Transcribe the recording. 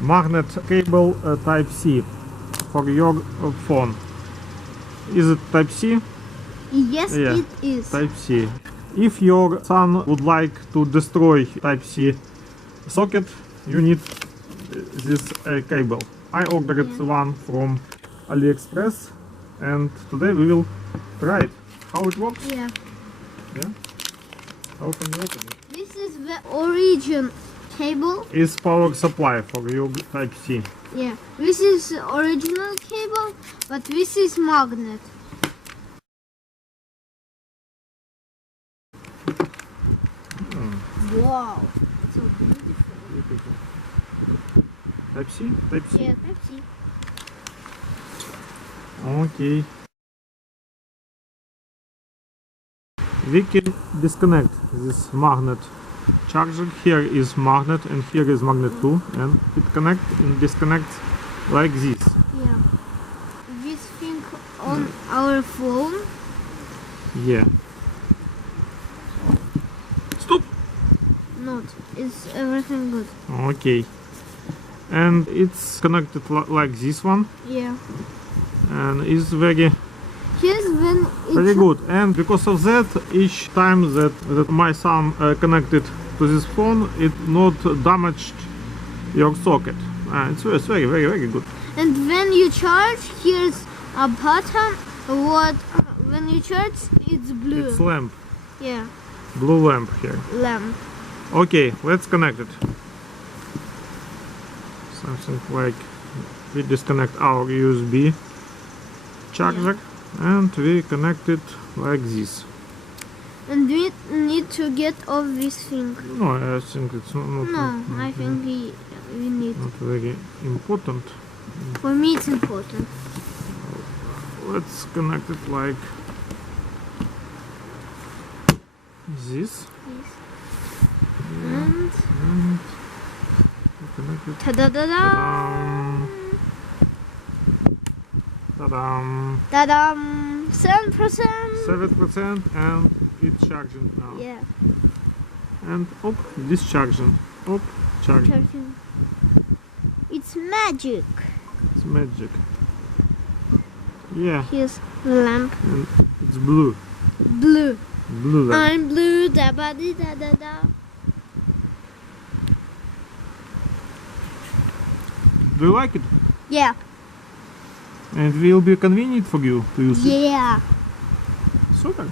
magnet cable Type-C for your phone. Is it Type-C? Yes, Yeah, it is. Type-C. If your son would like to destroy Type-C socket, you need this cable. I ordered one from AliExpress, and today we will try it. How it works? Yeah. Yeah. How can you open it? This is the origin cable. Is power supply for your Type-C. Yeah. This is original cable, but this is magnet. Wow. So beautiful. Type-C? Type-C? Yeah, Type-C. Okay. We can disconnect this magnet charger. Here is magnet and here is magnet too, and it connect and disconnects like this. Yeah. This thing on our phone. Yeah. Stop. Not. Is everything good? Okay. And it's connected like this one, Yeah. and it's very Here's when very good. And because of that, each time that my son connected to this phone, it not damaged your socket. It's very, very, very good. And when you charge, here's a button. What? When you charge, it's blue. It's lamp, Yeah, blue lamp here. lamp. Okay, let's connect it. Something like we disconnect our USB charger and we connect it like this. And we need to get off this thing. No, I think it's not, No, I think we need. not very important. For me, it's important. Let's connect it like this. Yes. Yeah, And and we connect it. ta-da-da-da! Ta-dam! Ta-dam! 7%. 7% and it's charging now. Yeah. And op, discharging. Op, charging. Charging. It's magic. It's magic. Yeah, Here's the lamp. and it's blue. Blue. Blue lamp. I'm blue. Da ba di da da da. Do you like it? Yeah. And it will be convenient for you to use it? Yeah. Super.